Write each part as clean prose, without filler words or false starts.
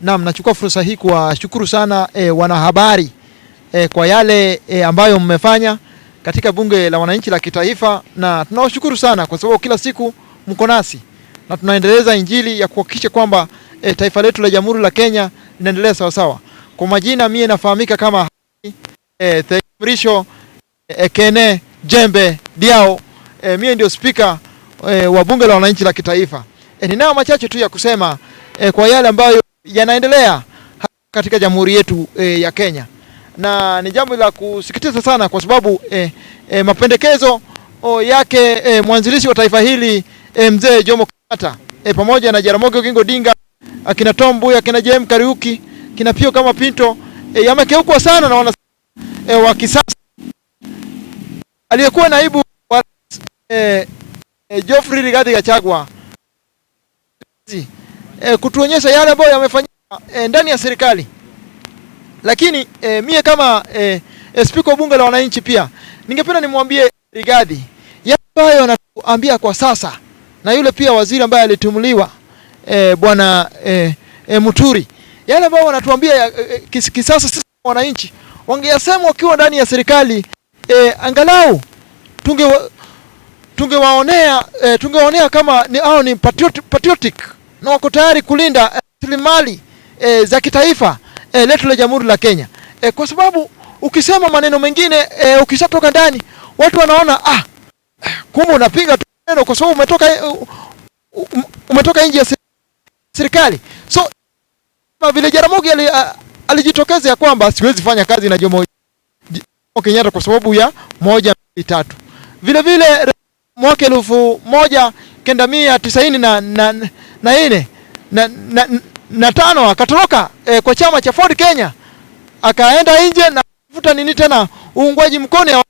Naam, nachukua fursa hii kuwashukuru sana wanahabari kwa yale ambayo mmefanya katika Bunge la Wananchi la Kitaifa, na tunawashukuru sana kwa sababu kila siku mko nasi na tunaendeleza injili ya kuhakikisha kwamba taifa letu la Jamhuri la Kenya linaendelea sawa sawa. Kwa majina mimi nafahamika kama Mrisho Kene Jembe Diao. Mimi ndio speaker wa Bunge la Wananchi la Kitaifa. Ninao machache tu ya kusema kwa yale ambayo yanaendelea katika Jamhuri yetu ya Kenya. Na ni jambo la kusikitisha sana kwa sababu mapendekezo yake mwanzilishi wa taifa hili mzee Jomo Kenyatta pamoja na Jaramogi Oginga Odinga, akina Tom Mboya, akina Jem Kariuki, kina Pio kama Pinto yamekeukwa sana na wana wa kisasa. Aliyekuwa naibu wa Geoffrey Rigathi Gachagua kutuonyesha yale ambayo yamefanyika ndani ya serikali. Lakini mie kama speaker wa Bunge la Wananchi pia ningependa nimwambie Rigathi yale ambayo anatuambia kwa sasa, na yule pia waziri ambaye alitumuliwa bwana Muturi, yale ambayo wanatuambia kisasa sisi wananchi wangeyasema wakiwa ndani ya serikali, angalau tungewaonea kama ni patriotic na wako tayari kulinda rasilimali za kitaifa letu la Jamhuri la Kenya. Kwa sababu ukisema maneno mengine ukishatoka ndani watu wanaona kumbe unapinga tu neno kwa sababu umetoka nje ya serikali. So vile Jaramogi alijitokeza ya kwamba siwezi fanya kazi na Jomo Kenyatta kwa sababu ya 1, 2, 3. Vile vile mwaka 1994 akatoroka kwa chama cha Ford Kenya, akaenda nje na kufuta nini tena uungwaji mkono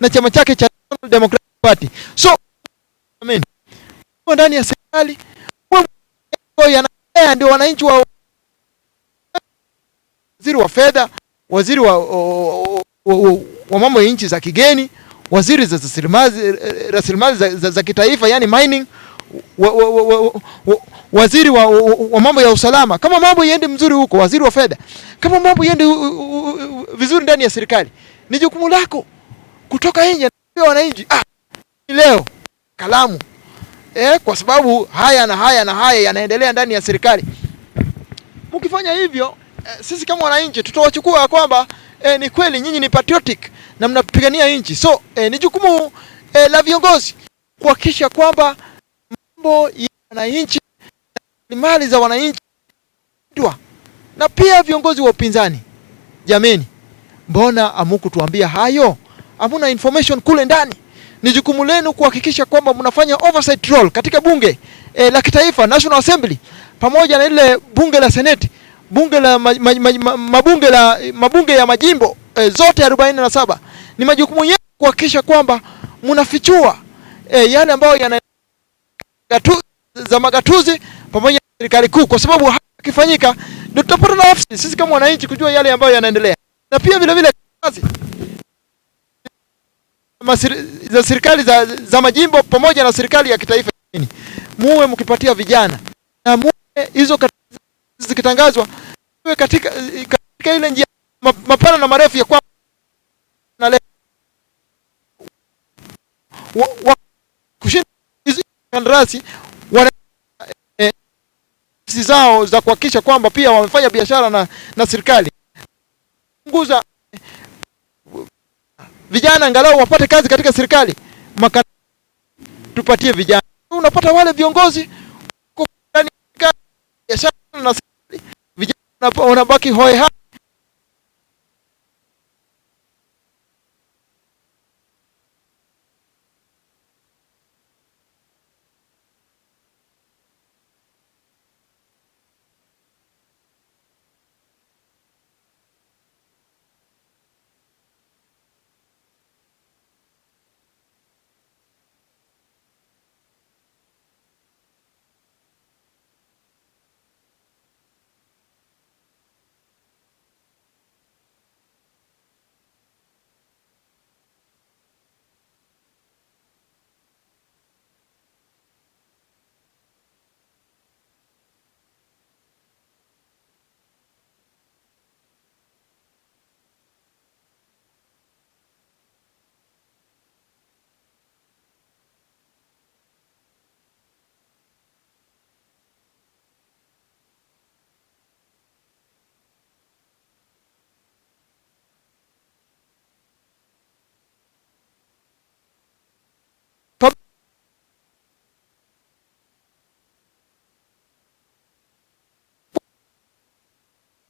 na chama chake cha Democratic Party. So amen, ndani ya serikali ndio wananchi wa waziri wa fedha, waziri wa mambo ya nchi za kigeni, waziri za rasilimali za kitaifa, yani mining, waziri wa mambo ya usalama. Kama mambo yaende mzuri huko, waziri wa fedha, kama mambo yaende vizuri ndani ya serikali, ni jukumu lako kutoka nje na wananchi leo kalamu kwa sababu haya na haya yanaendelea ndani ya serikali. Mkifanya hivyo sisi kama wananchi tutawachukua kwamba ni kweli nyinyi ni patriotic na mnapigania nchi. So ni jukumu la viongozi kuhakikisha kwamba mambo ya wananchi na mali za wananchi, na pia viongozi wa upinzani, jameni, mbona amukutuambia hayo? Hamuna information kule ndani. Ni jukumu lenu kuhakikisha kwamba mnafanya oversight role katika bunge la kitaifa, National Assembly, pamoja na ile bunge la Senate, bunge la mabunge ya majimbo zote 47. Ni majukumu yenu kuhakikisha kwamba mnafichua yale ambayo yana magatuzi pamoja na serikali kuu, kwa sababu hakifanyika ndio tutapata nafasi sisi kama wananchi kujua yale ambayo yanaendelea. Na pia vile vile kazi za serikali za majimbo pamoja na serikali ya kitaifa, muwe mkipatia vijana na muwe hizo zikitangazwa katika ile njia mapana na marefu ya kwa na kushinda hizo kandarasi zao za kuhakikisha kwamba pia wamefanya biashara na serikali. Punguza vijana angalau wapate kazi katika serikali. Tupatie vijana. Unapata wale viongozi ndani ya biashara na serikali, vijana wanabaki hoi.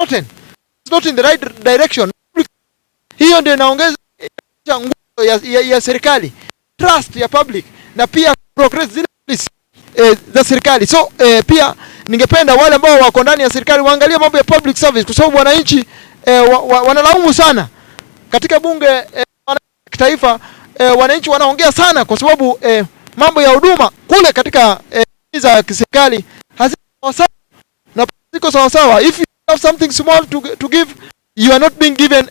It's not in the right direction. Hiyo ndio inaongeza nguvu ya serikali, trust ya public, na pia progress zile za serikali. So pia ningependa wale ambao wako ndani ya serikali waangalie mambo ya public service, kwa sababu wananchi wanalaumu sana katika bunge kitaifa. Wananchi wanaongea sana kwa sababu mambo ya huduma kule katika za kiserikali haziko sawa na ziko sawa sawa. If you have something small to give, you are not being given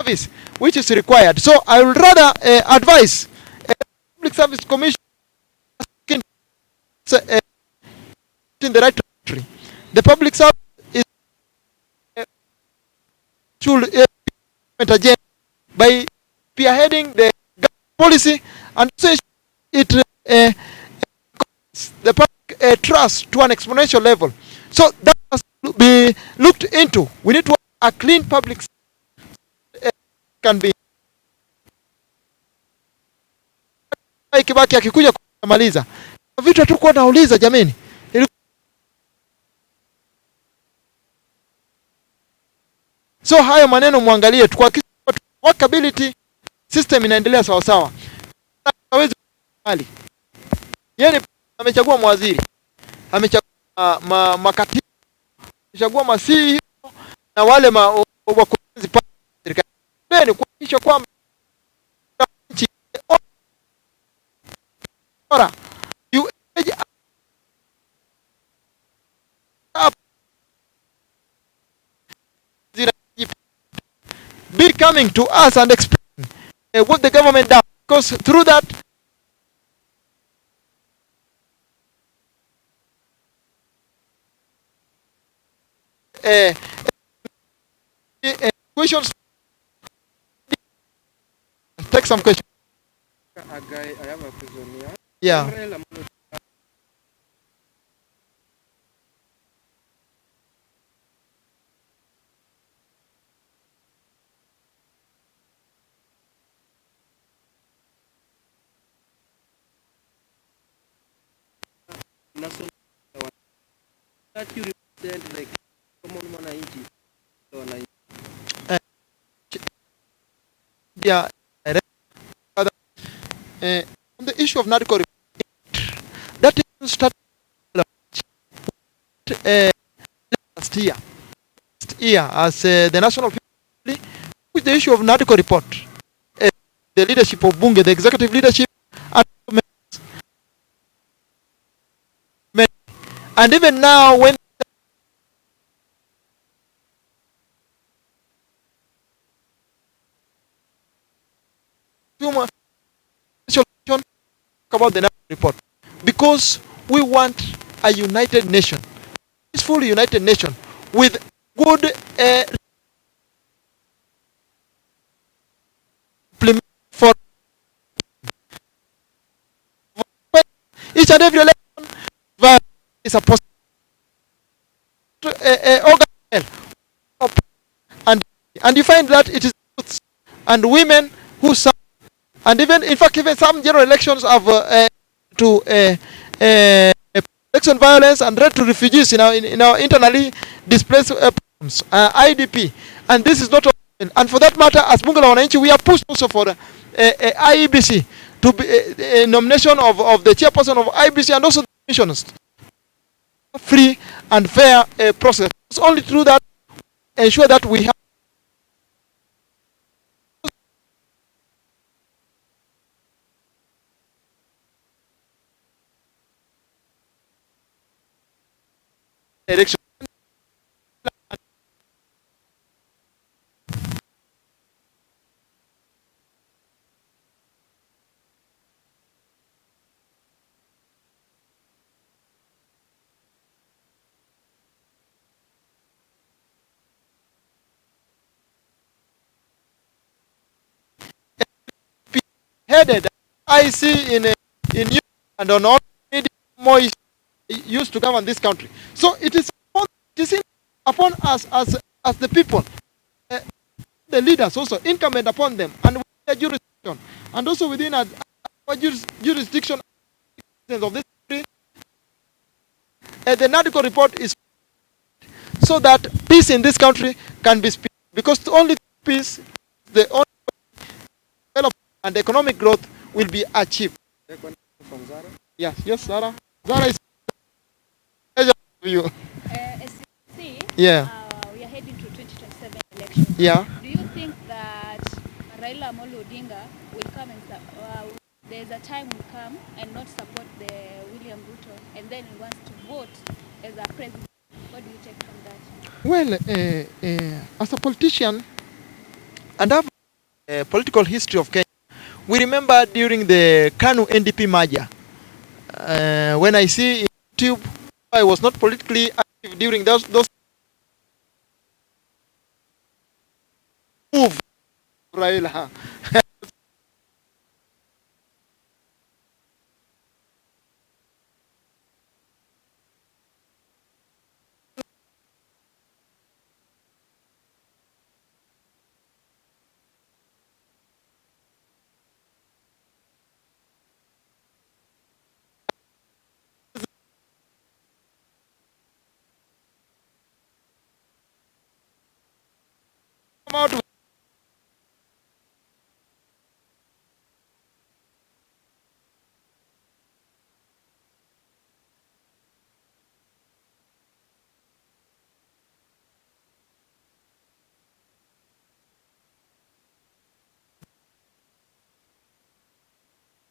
service which is required. So I would rather advise Public Service Commission in the right trajectory. The public service is should agenda by spearheading the policy and it the public trust to an exponential level. So that must be looked into. We need to have a clean public can be. Kibaki akikuja kumaliza vitu hatukuwa nauliza jameni. So hayo maneno muangalie, tukahakikisha workability system inaendelea sawa sawa. Hawezi mali. Yeye amechagua mwaziri, amechagua makatibu, amechagua masihi na wale wakurugenzi pa serikali. Ni kuhakikisha kwamba nchi bora you age up be coming to us and explain what the government does, because through that questions. Take some questions. I have a question here. Yeah. That you represent like common mwananchi. Yeah. On the issue of narco report, that is started last year as the National Assembly with the issue of narco report. The leadership of Bunge, the executive leadership, and even now when about the report, because we want a united nation, peaceful united nation with good for each and every election is a possible and you find that it is youths and women who serve. And even, in fact, even some general elections have election violence and threat to refugees in our internally displaced IDP. And this is not all. And for that matter, as Bunge La Mwananchi, we have pushed also for IEBC to be a nomination of the chairperson of IEBC and also the commissioners. Free and fair process. It's only through that ensure that we have direction. Headed, I see in you and on all media more used to govern this country. So it is upon us as the people, the leaders also incumbent upon them, and within their jurisdiction, and also within our jurisdiction of this country. The NADCO report is so that peace in this country can be speeded. Because only peace, the only development and economic growth will be achieved. From Zara. Yes, yes, Zara. Zara is pleasure for you. As you see, Yeah. we are heading to 2027 elections. Yeah. Do you think that Raila Amolo Odinga will come and there's a time will come and not support the William Ruto, and then he wants to vote as a president? What do you take from that? Well, as a politician, and have a political history of Kenya, we remember during the KANU NDP merger, when I see in YouTube, I was not politically active during those move Raila. Come out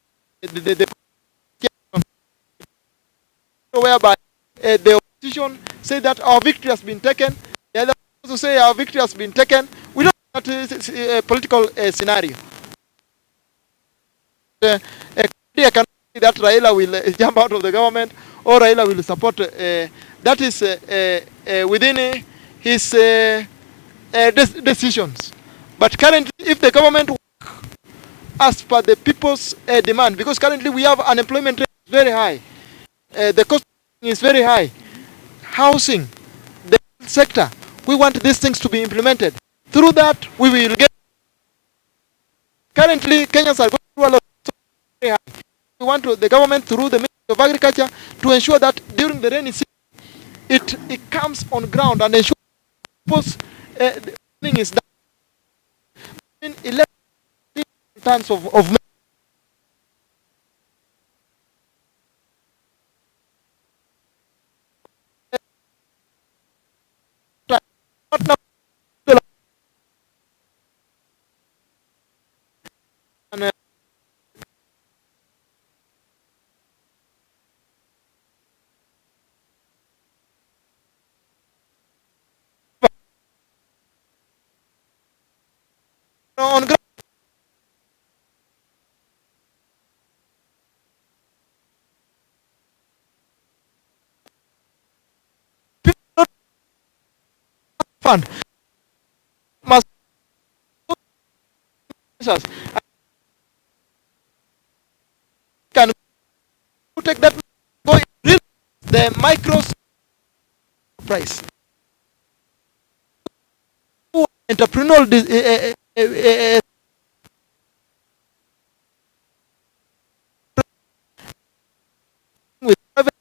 with the whereby the opposition say that our victory has been taken. The other also say our victory has been taken. We don't know that is a political scenario. I can see that Raila will jump out of the government or Raila will support. That is within his decisions. But currently, if the government work as per the people's demand, because currently we have unemployment rate very high, the cost is very high, housing, the sector, we want these things to be implemented. Through that, we will get. Currently, Kenyans are going through a lot of very high. We want the government through the Ministry of Agriculture to ensure that during the rainy season, it comes on ground and ensure people's thing is done. 11 tons of milk. Not now. And, on ground, people don't fund. Must can take that go increase the micro price. Entrepreneurial with private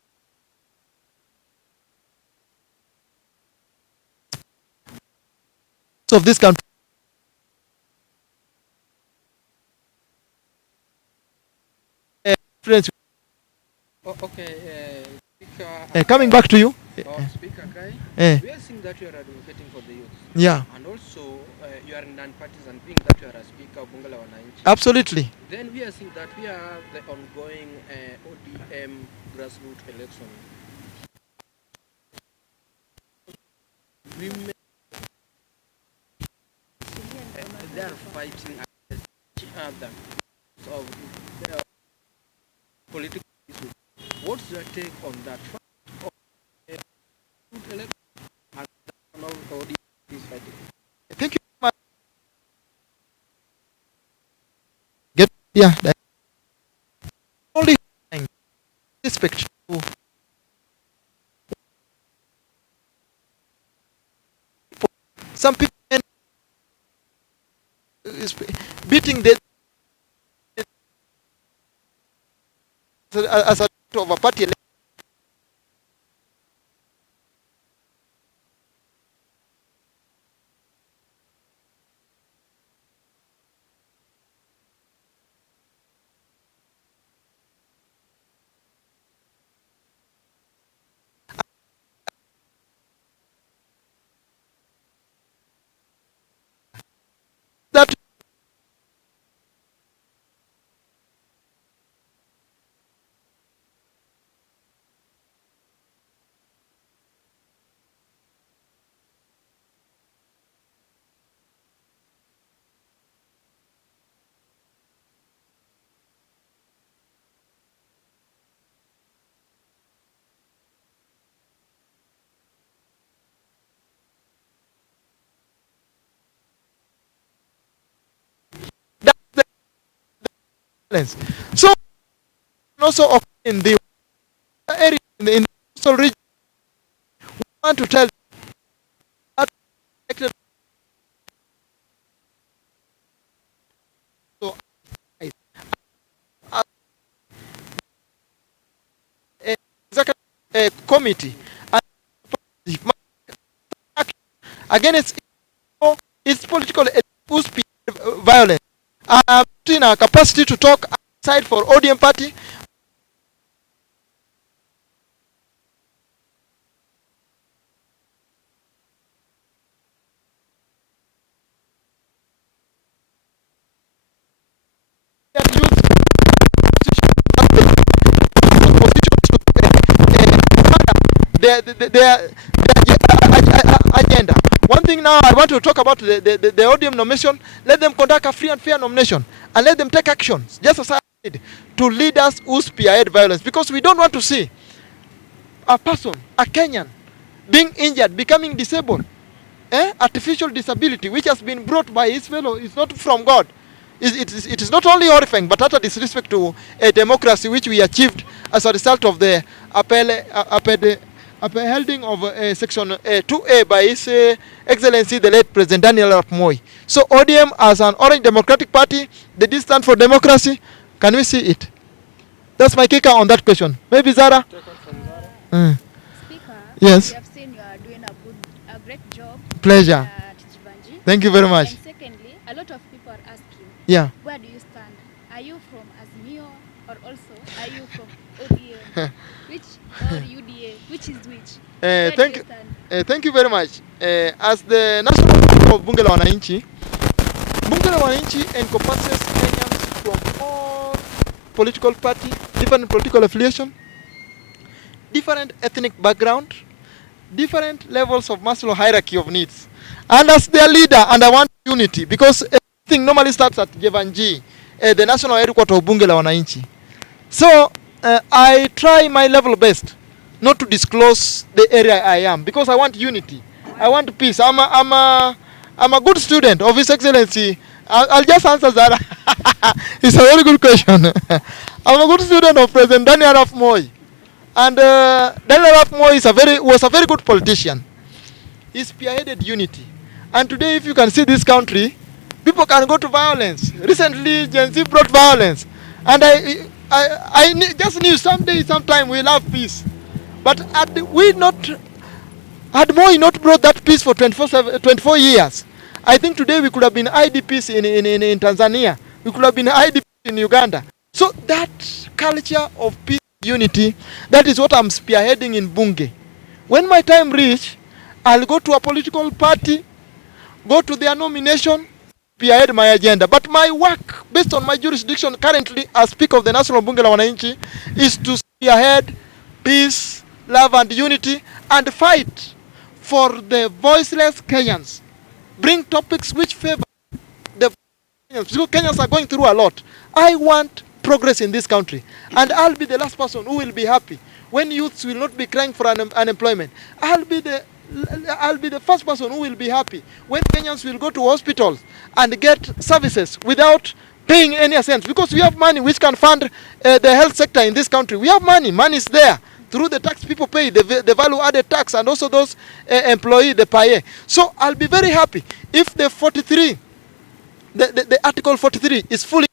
of this country. Friends, Oh, okay. coming back to you. Speaker Kai, we are seeing that you are advocating for the youth. Yeah, And also, you are non-partisan, being that you are a speaker of Bunge La Mwananchi. absolutely. Then we are seeing that we have the ongoing ODM grassroots election. Women, they are fighting against each other of political issues. What's your take on that? Of, election and now ODM is fighting. Thank you very much. Get yeah. Only respect to some people is beating the as a of a party violence. So also occur in the area, in the coastal region. We want to tell that so executive committee against its political violence. In our capacity to talk aside for ODM party. Their agenda. One thing now, I want to talk about the ODM nomination. Let them conduct a free and fair nomination and let them take actions, just as I said, to leaders who spearhead violence. Because we don't want to see a person, a Kenyan, being injured, becoming disabled. Artificial disability, which has been brought by his fellow, is not from God. It is not only horrifying, but utter disrespect to a democracy which we achieved as a result of the upholding of Section 2A by His Excellency the late President Daniel Arap Moi. So ODM as an Orange Democratic Party, they did stand for democracy. Can we see it? That's my kicker on that question. Maybe Zara? Speaker, yes. we have seen you are doing a great job. Pleasure. Chichibanji. Thank you very much. And secondly, a lot of people are asking, Yeah. where do you stand? Are you from Azimio or also are you from ODM? Which or UDA? Which is which? Where do you stand? Thank you very much. As the national President of Bunge La Mwananchi, Bunge La Mwananchi encompasses Kenyans from all political party, different political affiliation, different ethnic background, different levels of Maslow hierarchy of needs. And as their leader, and I want unity, because everything normally starts at Jevanji, the national headquarters of Bunge La Mwananchi. So I try my level best not to disclose the area I am, because I want unity. I want peace. I'm a good student of His Excellency. I'll just answer that. It's a very good question. I'm a good student of President Daniel Arap Moi. And Daniel Arap Moi was a very good politician. He spearheaded unity. And today, if you can see this country, people can go to violence. Recently, Gen Z brought violence. And I just knew someday, sometime we'll have peace. But had Moi not brought that peace for 24 years, I think today we could have been IDPs in Tanzania. We could have been IDPs in Uganda. So that culture of peace, unity, that is what I'm spearheading in Bunge. When my time reach, I'll go to a political party, go to their nomination, spearhead my agenda. But my work, based on my jurisdiction currently as Speaker of the National Bunge La Mwananchi, is to spearhead peace, love and unity, and fight for the voiceless Kenyans. Bring topics which favor the Kenyans, because Kenyans are going through a lot. I want progress in this country, and I'll be the last person who will be happy when youths will not be crying for unemployment. I'll be the first person who will be happy when Kenyans will go to hospitals and get services without paying any cents, because we have money which can fund the health sector in this country. We have money. Money is there. Through the tax people pay, the value-added tax, and also those employees, the paye. So I'll be very happy if the 43, the Article 43 is fully.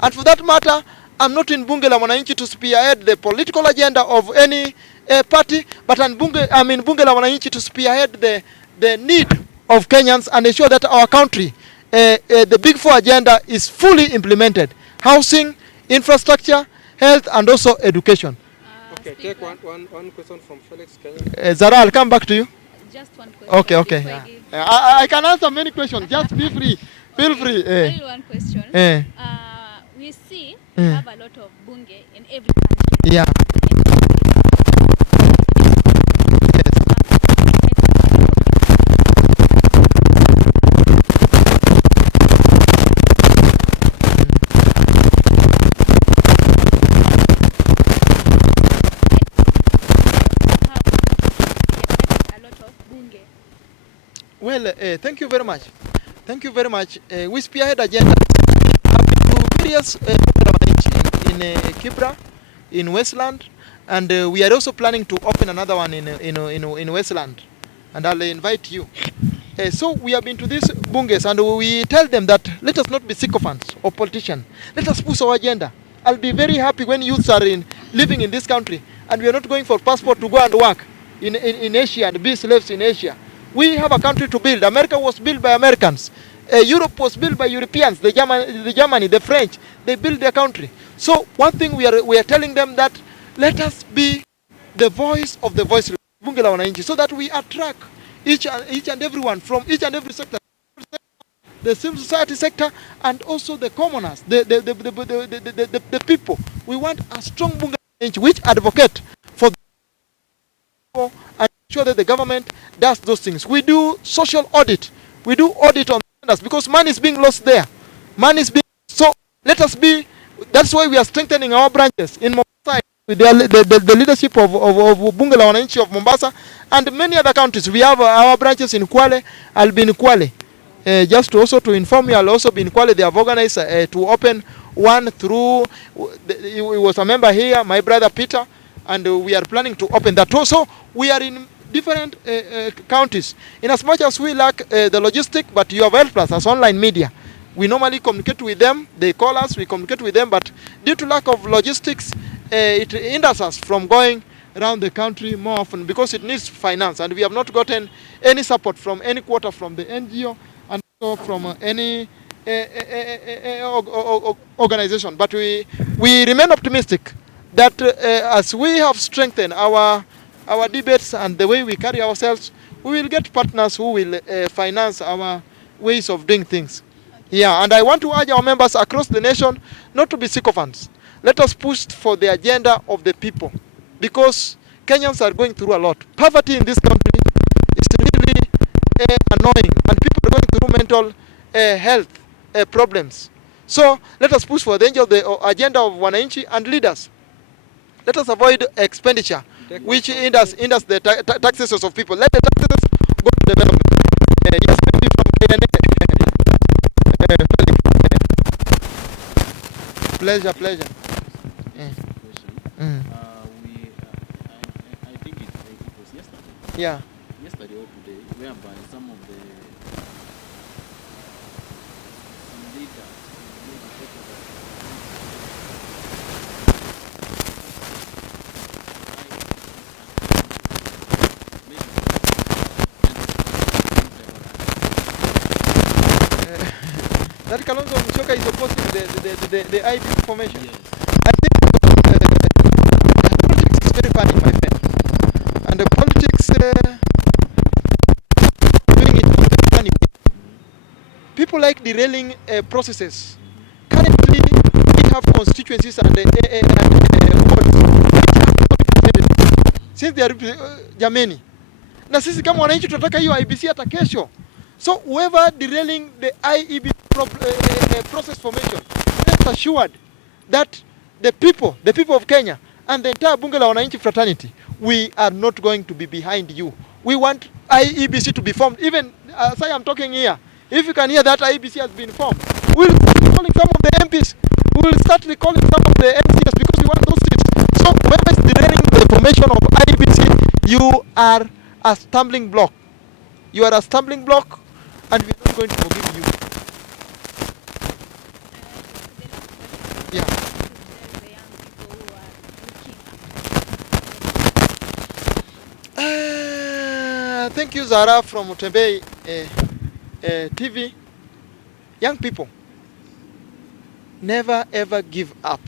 And for that matter, I'm not in Bunge La Mwananchi to spearhead the political agenda of any party, but I'm in Bunge La Mwananchi to spearhead the need of Kenyans and ensure that our country, the Big Four agenda is fully implemented. Housing, infrastructure, health, and also education. Okay, take one question from Felix Kenya. Zara, I'll come back to you. Just one question. Okay. I can answer many questions. Just be free. Feel free. Only one question. We see we have a lot of bunge in every country. Yeah. Well, thank you very much. Thank you very much. We spearhead agenda. Various Kibra, in Westland, and we are also planning to open another one in Westland, and I'll invite you. So we have been to these bunges and we tell them that let us not be sycophants or politicians. Let us push our agenda. I'll be very happy when youths are living in this country and we are not going for passport to go and work in Asia and be slaves in Asia. We have a country to build. America was built by Americans. Europe was built by Europeans, the Germany, the French. They built their country. So one thing we are telling them that let us be the voice of the voiceless, Bunge La Mwananchi, so that we attract each and everyone from each and every sector, the civil society sector, and also the commoners, the people. We want a strong Bunge La Mwananchi which advocate for the people and ensure that the government does those things. We do social audit. We do audit on us because money is being lost there. Money is being so. Let us be. That's why we are strengthening our branches in Mombasa with the leadership of Bunge La Mwananchi of Mombasa and many other countries. We have our branches in Kwale. I'll be in Kwale. Just to inform you, I'll also be in Kwale. They have organized to open one through. He was a member here, my brother Peter, and we are planning to open that also. We are in different counties. In as much as we lack the logistic, but you have helped us as online media. We normally communicate with them. They call us, we communicate with them, but due to lack of logistics, it hinders us from going around the country more often because it needs finance, and we have not gotten any support from any quarter from the NGO and also from any organization. But we remain optimistic that as we have strengthened our debates and the way we carry ourselves, we will get partners who will finance our ways of doing things. Yeah, and I want to urge our members across the nation not to be sycophants. Let us push for the agenda of the people because Kenyans are going through a lot. Poverty in this country is really annoying and people are going through mental health problems. So let us push for the agenda of Wananchi and leaders. Let us avoid expenditure which hinders the taxes of people. Let the taxes go to development. Yes, maybe from KNA. Pleasure. I think it was yesterday. Yeah. Yesterday or today, whereby some of the leaders That Kalonzo Musyoka is opposing the IB formation. yes. I think politics is very funny, my friend. And the politics doing it in a very funny way. People like derailing processes. Currently, we have constituencies and wards which have since they are jameni. Na sisi kama wananchi tunataka hiyo IBC hata kesho. So whoever derailing the IEB process formation, rest assured that the people of Kenya and the entire Bunge La Mwananchi fraternity, we are not going to be behind you. We want IEBC to be formed. Even as I am talking here, if you can hear that IEBC has been formed, we'll start recalling some of the MPs. We'll start recalling some of the MCs because we want those seats. So whoever is derailing the formation of IEBC, you are a stumbling block. You are a stumbling block, and we are not going to forgive you. Yeah. Thank you, Zara from Utembei TV. Young people, never ever give up.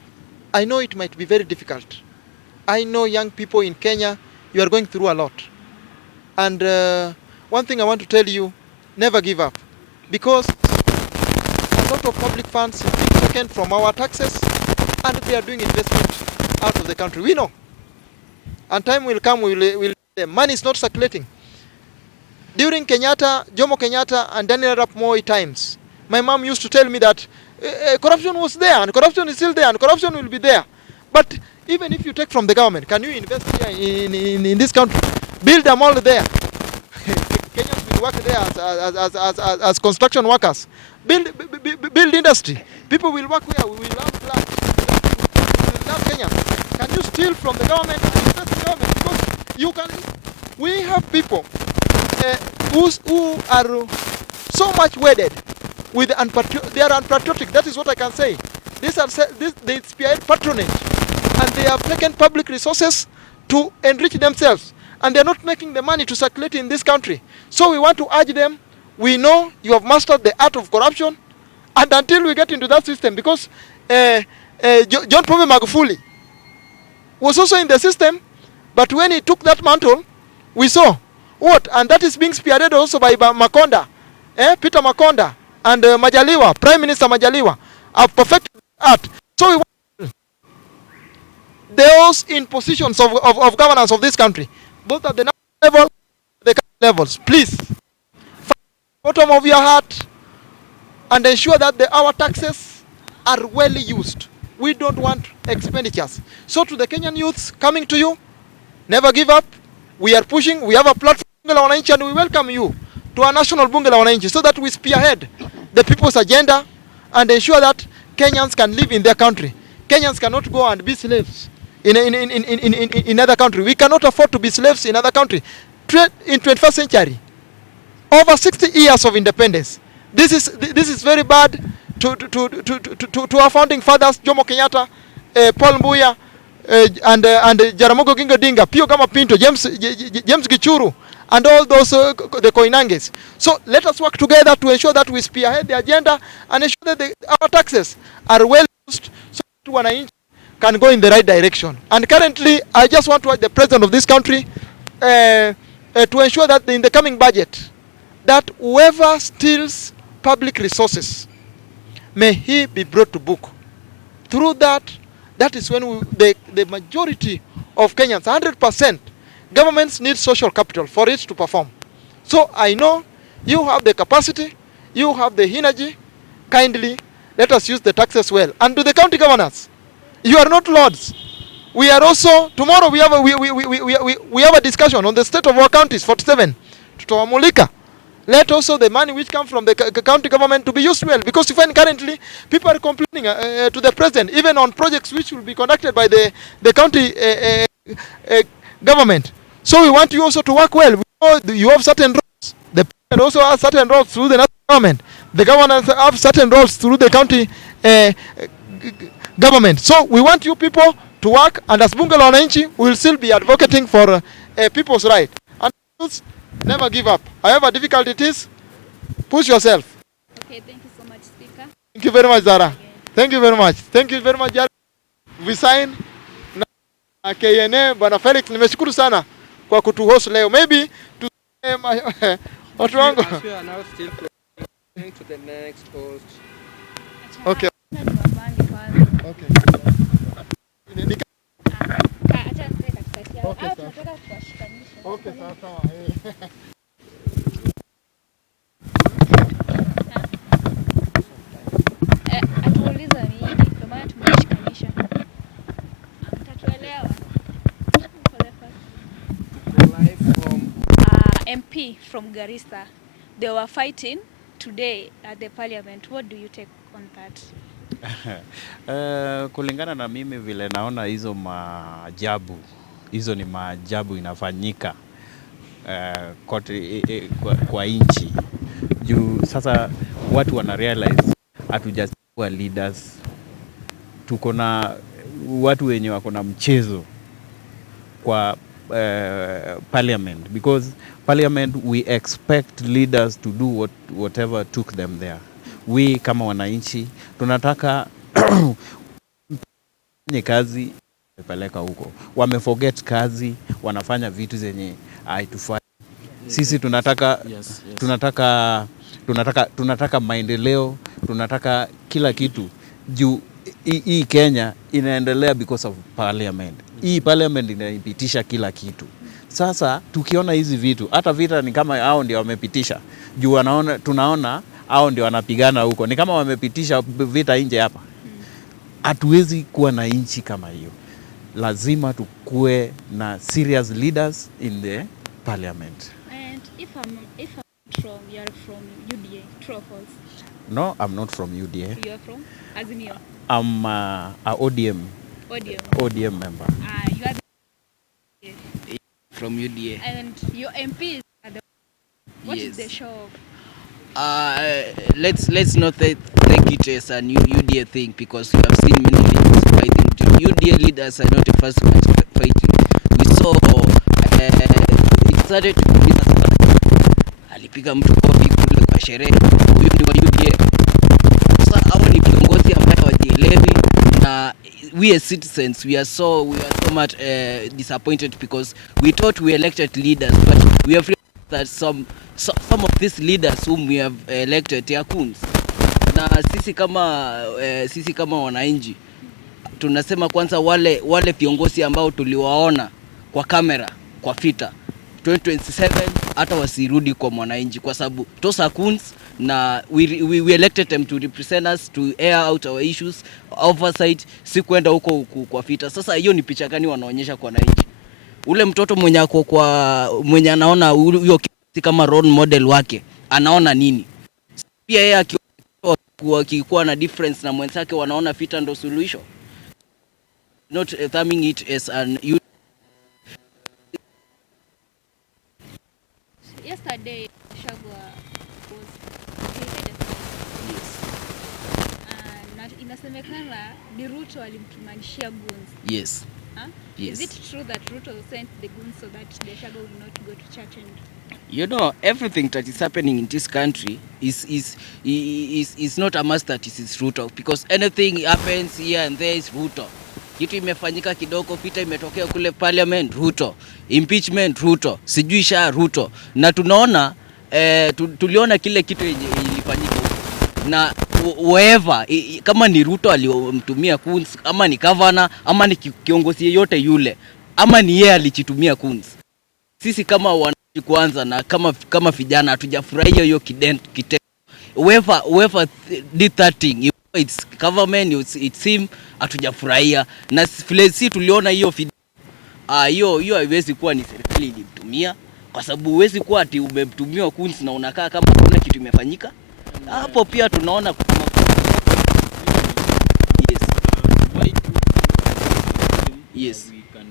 I know it might be very difficult. I know young people in Kenya, you are going through a lot. And one thing I want to tell you, never give up. Because a lot of public funds is being taken from our taxes and they are doing investment out of the country. We know. And time will come, the money is not circulating. During Kenyatta, Jomo Kenyatta and Daniel Arap Moi times, my mom used to tell me that corruption was there and corruption is still there and corruption will be there. But even if you take from the government, can you invest here in this country? Build a mall there. Kenyans will work there as construction workers. Build industry. People will work there. We will love land. We will love Kenya. Kenyans, can you steal from the government and invest in the government? Because you can. We have people who are so much wedded with they are unpatriotic. That is what I can say. They spearhead patronage, and they have taken public resources to enrich themselves, and they are not making the money to circulate in this country. So we want to urge them. We know you have mastered the art of corruption, and until we get into that system, because John Pombe Magufuli was also in the system, but when he took that mantle, we saw what, and that is being spearheaded also by Makonda, Peter Makonda, and Majaliwa, Prime Minister Majaliwa, have perfected art. So we want those in positions of governance of this country, both at the national level, the country levels, please, from the bottom of your heart, and ensure that our taxes are well used. We don't want expenditures. So to the Kenyan youths coming to you, never give up. We are pushing. We have a platform, Bunge La Mwananchi, and we welcome you to our national Bunge La Mwananchi so that we spearhead the people's agenda and ensure that Kenyans can live in their country. Kenyans cannot go and be slaves in other country. We cannot afford to be slaves in other country. In 21st century, over 60 years of independence. This is very bad to our founding fathers, Jomo Kenyatta, Paul Mbuya, and Jaramogi Oginga Odinga, Pio Gama Pinto, James Gichuru, and all those the Koinanges. So let us work together to ensure that we spearhead the agenda and ensure that our taxes are well used so that wananchi can go in the right direction. And currently, I just want to urge the president of this country to ensure that in the coming budget, that whoever steals public resources, may he be brought to book. Through that is when the majority of Kenyans, 100%, governments need social capital for it to perform. So I know you have the capacity, you have the energy. Kindly let us use the taxes well. And to the county governors, you are not lords. We are also, tomorrow we have a discussion on the state of our counties, 47, tutawamulika. Let also the money which comes from the county government to be used well, because you find currently people are complaining to the president, even on projects which will be conducted by the county government. So we want you also to work well. We know you have certain roles. The president also has certain roles through the national government. The governors have certain roles through the county government. So we want you people to work, and as Bunge La Mwananchi, we will still be advocating for people's right. And never give up. However difficult it is, push yourself. Okay, thank you so much, Speaker. Thank you very much, Zara. Thank you very much. Thank you very much, Jari. We sign na KNA. Bwana Felix, nimeshukuru sana kwa kutuhost leo. Maybe to watu wangu. As we are now still going to the next post. Okay. Okay. Okay, okay, sawa. Atuuliza nini? Ndio maana tumeshikanisha. Mtatuelewa. Live from MP from Garissa. They were fighting today at the parliament. What do you take on that? Kulingana na mimi vile naona hizo ni maajabu inafanyika kwa nchi. Juu sasa watu wana realize hatujakuwa leaders. Tuko na watu wenye wako na mchezo kwa parliament, because parliament we expect leaders to do whatever took them there. We kama wananchi tunataka nye kazi peleka huko. Wameforget kazi, wanafanya vitu zenye haitufai. Sisi tunataka tunataka maendeleo, tunataka kila kitu. Juu hii Kenya inaendelea because of parliament. Hii parliament inaipitisha kila kitu. Sasa tukiona hizi vitu, hata vita ni kama hao ndio wamepitisha. Juu tunaona hao ndio wanapigana huko. Ni kama wamepitisha vita nje hapa. Hatuwezi kuwa na nchi kama hiyo. Lazima tukue na serious leaders in the parliament. And if I'm from, you're from UDA, true or false? No, I'm not from UDA. You're from Azimio? I'm a ODM ODM member. You are From UDA. and your MPs are the. What is the Yes. show of? Let's not take it as an UDA thing, because we have seen many leaders fighting. UDA leaders are not the first ones fighting. We saw it started with alipiga mtu kofi kule kwa sherehe. Huyu ni wa UDA. Sasa hao ni viongozi ambao wajielewi, na we as citizens we are so much disappointed, because we thought we elected leaders, but we have realized that some of these leaders whom we have elected they are coons. Na sisi kama wananchi tunasema kwanza wale viongozi ambao tuliwaona kwa kamera kwa vita 2027 hata wasirudi kwa mwananchi, kwa sababu those are coons, na we elected them to represent us, to air out our issues, oversight, si kwenda huko kwa vita. Sasa hiyo ni picha gani wanaonyesha kwa wananchi? Ule mtoto mwenye anaona huyo kama role model wake anaona nini? Pia yeye akikuwa na difference na mwenzake wanaona vita ndo solution, not thumbing it as an Yesterday, Shagwa was na inasemekana ni Ruto alimtumanishia goons. Yes. Huh? Yes. Is it true that Ruto sent the goons so that the Shagwa will not go to church? And you know, everything that is happening in this country is not a must that it is Ruto, because anything happens here and there is Ruto. Kitu imefanyika kidogo, vita imetokea kule parliament, Ruto. Impeachment, Ruto. Sijui sha Ruto. Na tunaona tuliona kile kitu ilifanyika huko. Na whoever kama ni Ruto aliyomtumia coons, ama ni governor, ama ni kiongozi yeyote yule, ama ni yeye alichitumia coons, sisi kama wananchi kwanza na kama vijana hatujafurahia hiyo kitendo. Whoever did that thing, it's government, it's him, hatujafurahia. Na vile si tuliona hiyo hiyo haiwezi kuwa ni serikali ilimtumia, kwa sababu huwezi kuwa ati umemtumiwa coons na unakaa kama kuna kitu imefanyika. Hapo pia tunaona yes. We can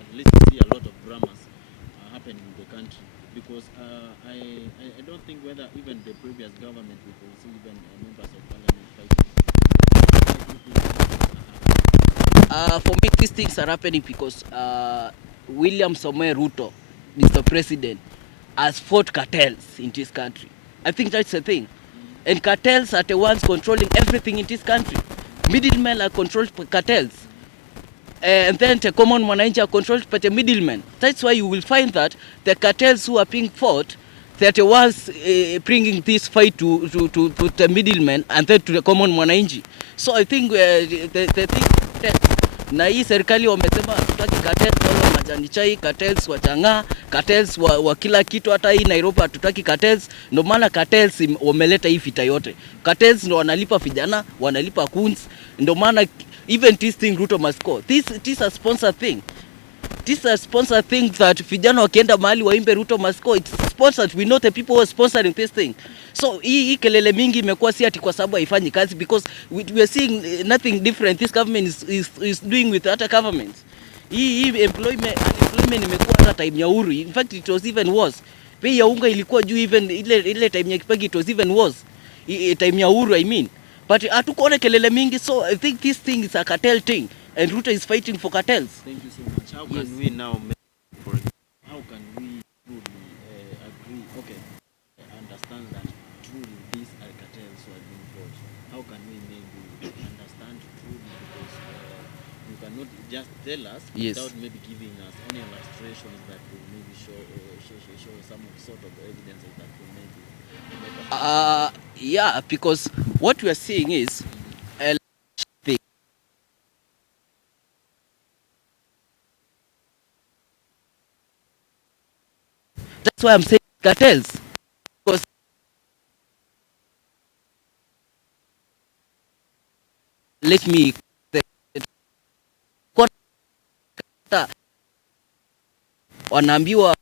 at least see a lot of dramas happening in the country, because I don't think whether even the previous government we could see even members of parliament fighting. For me these things are happening because William Samoei Ruto, Mr. President, has fought cartels in this country. I think that's the thing. And cartels are the ones controlling everything in this country. Middlemen are controlled by cartels. And then the common mwananchi are controlled by the middlemen. That's why you will find that the cartels who are being fought, they are the ones bringing this fight to the middlemen and then to the common mwananchi. So I think the thing, na hii serikali wamesema tutaki cartels wa majani chai, cartels wa chang'aa, cartels wa kila kitu. Hata hii Nairobi tutaki cartels. Ndio maana cartels wameleta hii vita yote. Cartels ndio wanalipa vijana, wanalipa coons. Ndio maana even this thing Ruto must go. This a sponsor thing. This is a sponsor thing that vijana wakienda mahali waimbe Ruto must go. It's sponsored. We know the people who are sponsoring this thing. So hii kelele mingi imekuwa si ati kwa sababu haifanyi kazi, because we are seeing nothing different this government is doing with other governments. Hii unemployment imekuwa hata time ya Uhuru. In fact it was even worse. Bei ya unga ilikuwa juu even ile time ya Kibaki, it was even worse. Time ya Uhuru I mean. But hatukuona kelele mingi, so I think this thing is a cartel thing and Ruto is fighting for cartels. Thank you so much. How can we now how can we truly agree, okay, understand that truly these are cartels who are being fought? How can we maybe understand truly, because you cannot just tell us Yes. without maybe giving us any illustrations that will maybe show some sort of evidence that will maybe make us yeah, because what we are seeing is that's why I'm saying cartels, because let me wanaambiwa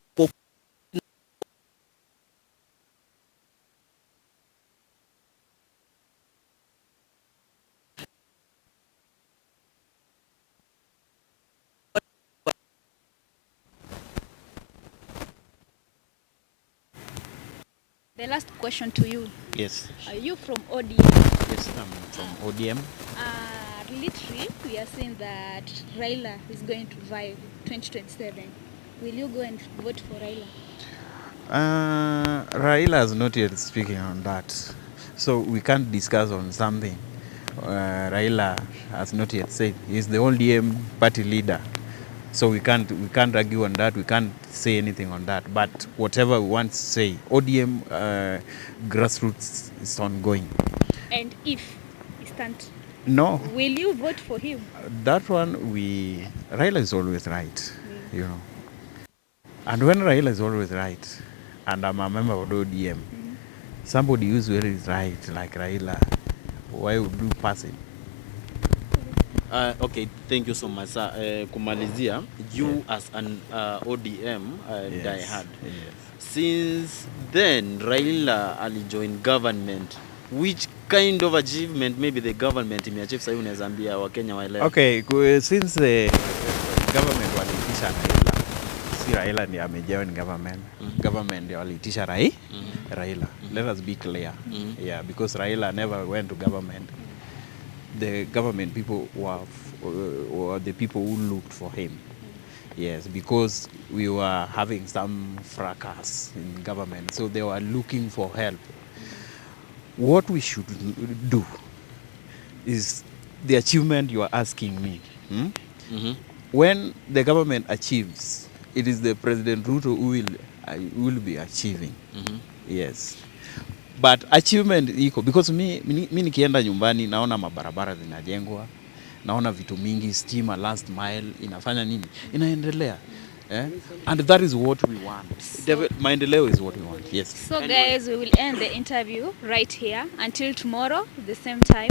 The last question to you. Yes. Are you from ODM? Yes, I'm from ODM. Literally, we are saying that Raila is going to vie 2027. Will you go and vote for Raila? Raila is not yet speaking on that, so we can't discuss on something. Raila has not yet said. He's the ODM party leader, so we can't argue on that. We can't say anything on that. But whatever we want to say, ODM grassroots is ongoing. And if he stands, No, will you vote for him? that one Raila is always right, you know. And when Raila is always right, and I'm a member of the ODM, somebody who's very right like Raila, why would you pass him? Okay, thank you so much, sir. Kumalizia, you as an ODM diehard. Yes. Since then, Raila alijoin government. Which kind of achievement maybe the government imeachieve sasa unaweza ambia Wakenya waelewe? Okay, since the government waliitisha Raila, si Raila ndiye amejoin government. Government ndiye waliitisha Raila. Let us be clear. Yeah, because Raila never went to government. The government people were the people who looked for him. Yes, because we were having some fracas in government, so they were looking for help. What we should do is the achievement you are asking me. When the government achieves, it is the President Ruto who will be achieving. Yes. But achievement iko because mi nikienda nyumbani naona mabarabara zinajengwa, naona vitu mingi, stima, last mile inafanya nini? Inaendelea. And that is what we want. Maendeleo is what we want. Yes. So guys, we will end the interview right here. Until tomorrow, the same time.